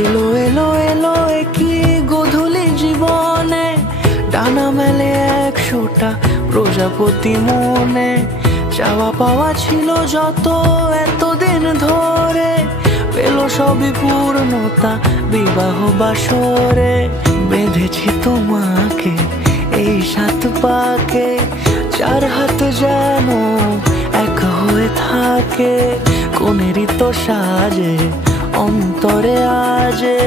এলো এলো এলো কি গোধূলি জীবনে, ডানা মেলে 100টা প্রজাপতি মনে। চাওয়া পাওয়া ছিল যত এতদিন ধরে, পেল সবই পূর্ণতা বিবাহ বাসরে। বেঁধেছি তোমাকে এই 7 পাকে, 4 হাত যেন এক হয়ে থাকে। কোনেরই তো সাজে অন্তরে আজে